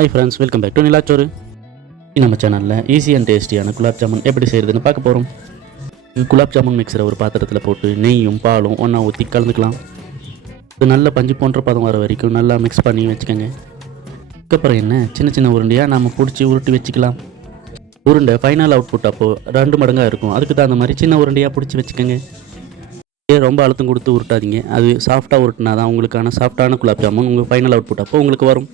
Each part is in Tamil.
Hi friends, welcome back to Nilachoru. நம்ம சேனலில் ஈஸி அண்ட் டேஸ்டியான குலாப் ஜாமுன் எப்படி செய்கிறதுன்னு பார்க்க போகிறோம். குலாப் ஜாமுன் மிக்சரை ஒரு பாத்திரத்தில் போட்டு நெய்யும் பாலும் ஒன்றா ஊற்றி கலந்துக்கலாம். இது நல்ல பஞ்சு போன்ற பதம் வர வரைக்கும் நல்லா மிக்ஸ் பண்ணி வச்சுக்கோங்க. அதுக்கப்புறம் என்ன, சின்ன சின்ன உருண்டையாக நம்ம பிடிச்சி உருட்டி வச்சுக்கலாம். உருண்டை ஃபைனல் அவுட்புட் அப்போது 2 மடங்காக இருக்கும். அதுக்கு தகுந்த மாதிரி சின்ன உருண்டையாக பிடிச்சி வச்சுக்கோங்க. ரொம்ப அழுத்தம் கொடுத்து உருட்டாதீங்க. அது சாஃப்டாக உருட்டினா தான் உங்களுக்கான சாஃப்டான குலாப் ஜாமுன் உங்கள் ஃபைனல் அவுட்புட் அப்போ உங்களுக்கு வரும்.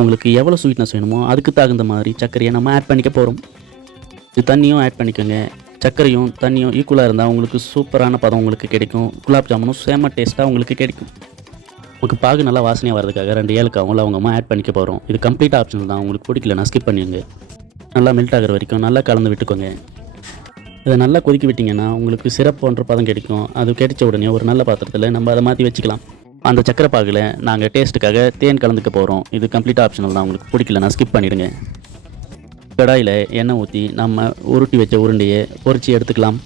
உங்களுக்கு எவ்வளோ ஸ்வீட்னஸ் வேணுமோ அதுக்கு தகுந்த மாதிரி சர்க்கரையை நம்ம ஆட் பண்ணிக்க போகிறோம். இது தண்ணியும் ஆட் பண்ணிக்கோங்க. சர்க்கரையும் தண்ணியும் ஈக்குவலாக இருந்தால் உங்களுக்கு சூப்பரான பதம் உங்களுக்கு கிடைக்கும். குலாப் ஜாமுனும் சேம டேஸ்ட்டாக உங்களுக்கு கிடைக்கும். உங்களுக்கு பாகு நல்லா வாசனையாக வரதுக்காக 2 ஏலக்காவும் லவங்கமாக ஆட் பண்ணிக்க போகிறோம். இது கம்ப்ளீட் ஆப்ஷனல் தான். உங்களுக்கு பிடிக்கலனா ஸ்கிப் பண்ணிடுங்க. நல்லா மெல்ட் ஆகிற வரைக்கும் நல்லா கலந்து விட்டுக்கோங்க. இதை நல்லா கொதிக்க விட்டிங்கன்னா உங்களுக்கு சிரப் போன்ற பதம் கிடைக்கும். அது கிடைச்ச உடனே ஒரு நல்ல பாத்திரத்தில் நம்ம அதை மாற்றி வச்சுக்கலாம். அந்த சக்கரை பாகில் நாங்கள் டேஸ்ட்டுக்காக தேன் கலந்துக்க போகிறோம். இது கம்ப்ளீட் ஆப்ஷனல் தான். உங்களுக்கு பிடிக்கலனா ஸ்கிப் பண்ணிவிடுங்க. கடாயில் எண்ணெய் ஊற்றி நம்ம உருட்டி வச்ச உருண்டையை பொரித்து எடுத்துக்கலாம்.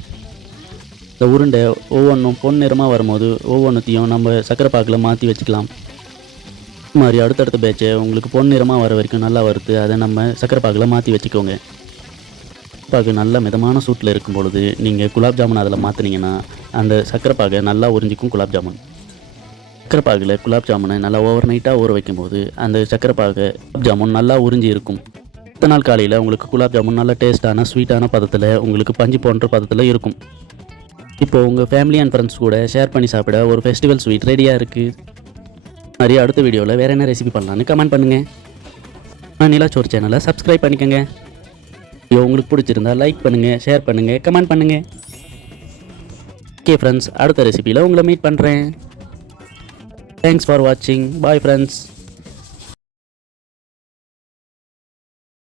இந்த உருண்டை ஒவ்வொன்றும் பொன்னிறமாக வரும்போது ஒவ்வொன்றுத்தையும் நம்ம சக்கரை பாகில் மாற்றி வச்சுக்கலாம். இது மாதிரி அடுத்தடுத்த பேட்சை உங்களுக்கு பொன்னிறமாக வர வரைக்கும் நல்லா வறுத்து அதை நம்ம சக்கரை பாகில் மாற்றி வச்சுக்கோங்க. பாகு நல்ல மிதமான சூட்டில் இருக்கும் பொழுது நீங்கள் குலாப் ஜாமுன் அதில் மாற்றினீங்கன்னா அந்த சக்கரை பாகை நல்லா உறிஞ்சிக்கும். குலாப் ஜாமுன் சக்கரை பாகில் குலாப் ஜாமுனை நல்லா ஓவர் நைட்டாக ஊற வைக்கும்போது அந்த சக்கரை பாகு குலாப் ஜாமுன் நல்லா உறிஞ்சி இருக்கும். அடுத்த நாள் காலையில் உங்களுக்கு குலாப் ஜாமுன் நல்ல டேஸ்ட்டான ஸ்வீட்டான பதத்தில் உங்களுக்கு பஞ்சு போன்ற பதத்தில் இருக்கும். இப்போது உங்கள் ஃபேமிலி அண்ட் ஃப்ரெண்ட்ஸ் கூட ஷேர் பண்ணி சாப்பிட ஒரு ஃபெஸ்டிவல் ஸ்வீட் ரெடியாக இருக்குது. நிறைய அடுத்த வீடியோவில் வேறு என்ன ரெசிபி பண்ணலான்னு கமெண்ட் பண்ணுங்கள். நான் நிலாச்சோறு சேனலை சப்ஸ்கிரைப் பண்ணிக்கோங்க. வீடியோ உங்களுக்கு பிடிச்சிருந்தா லைக் பண்ணுங்கள், ஷேர் பண்ணுங்கள், கமெண்ட் பண்ணுங்கள். ஓகே ஃப்ரெண்ட்ஸ், அடுத்த ரெசிபியில் உங்களை மீட் பண்ணுறேன். Thanks for watching. Bye friends.